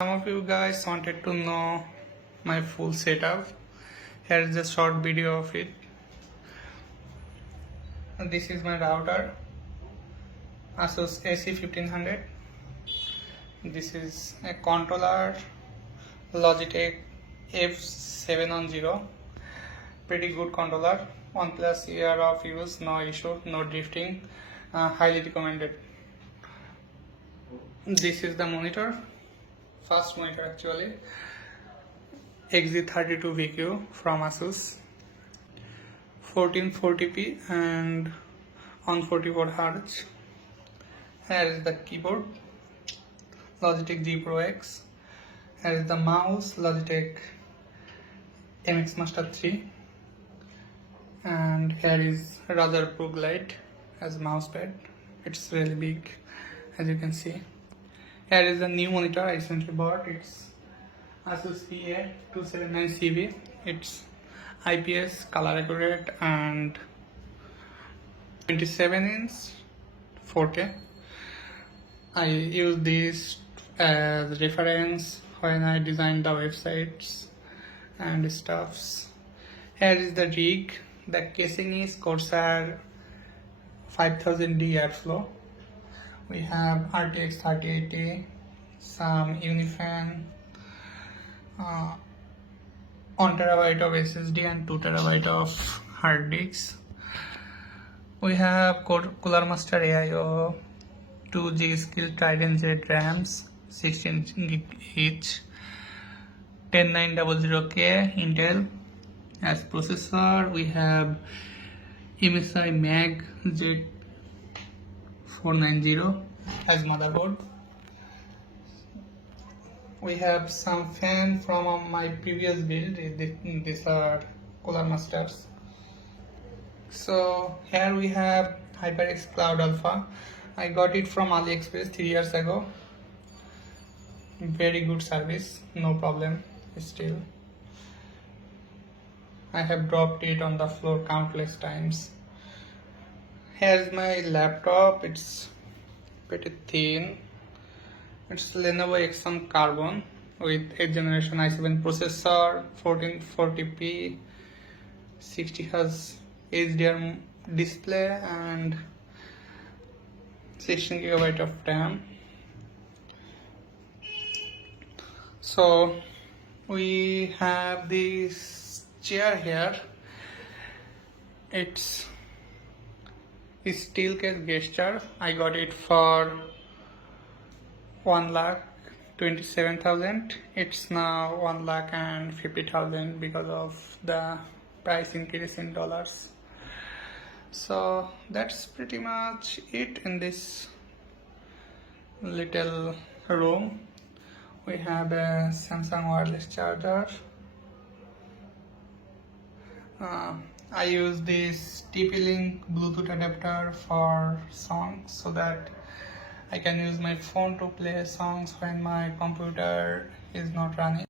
Some of you guys wanted to know my full setup. Here is a short video of it. This is my router, Asus AC1500. This is a controller, Logitech F710. Pretty good controller. 1+ year of use, no issue, no drifting. Highly recommended. This is the monitor. First monitor actually, XZ32VQ from Asus, 1440p and on 44Hz. Here is the keyboard, Logitech G Pro X. Here is the mouse, Logitech MX Master 3, and here is rather Pro Glide as mousepad. It's really big, as you can see. Here is the new monitor I recently bought. It's Asus PA279CV. It's IPS, color accurate, and 27-inch 4K. I use this as reference when I design the websites and stuffs. Here is the rig. The casing is Corsair 5000D airflow. We have RTX 3080, some Unifan, 1 TB of SSD and 2 TB of hard disks. We have Cooler Master AIO, 2 G-Skill Trident Z RAMs, 16 gig each, 10900K Intel. As processor, we have MSI Mag Z490 as motherboard. We have some fan from my previous build. These are Cooler Masters. So here we have HyperX Cloud Alpha. I got it from AliExpress 3 years ago. Very good service, no problem still. I have dropped it on the floor countless times. Here's my laptop. It's pretty thin. It's Lenovo Exxon Carbon with 8th generation i7 processor, 1440p, 60Hz HDR display, and 16 GB of RAM. So we have this chair here. It's a steel case gesture. I got it for 1,27,000. It's now 1,50,000 because of the price increase in dollars. So that's pretty much it in this little room. We have a Samsung wireless charger. I use this TP-Link Bluetooth adapter for songs so that I can use my phone to play songs when my computer is not running.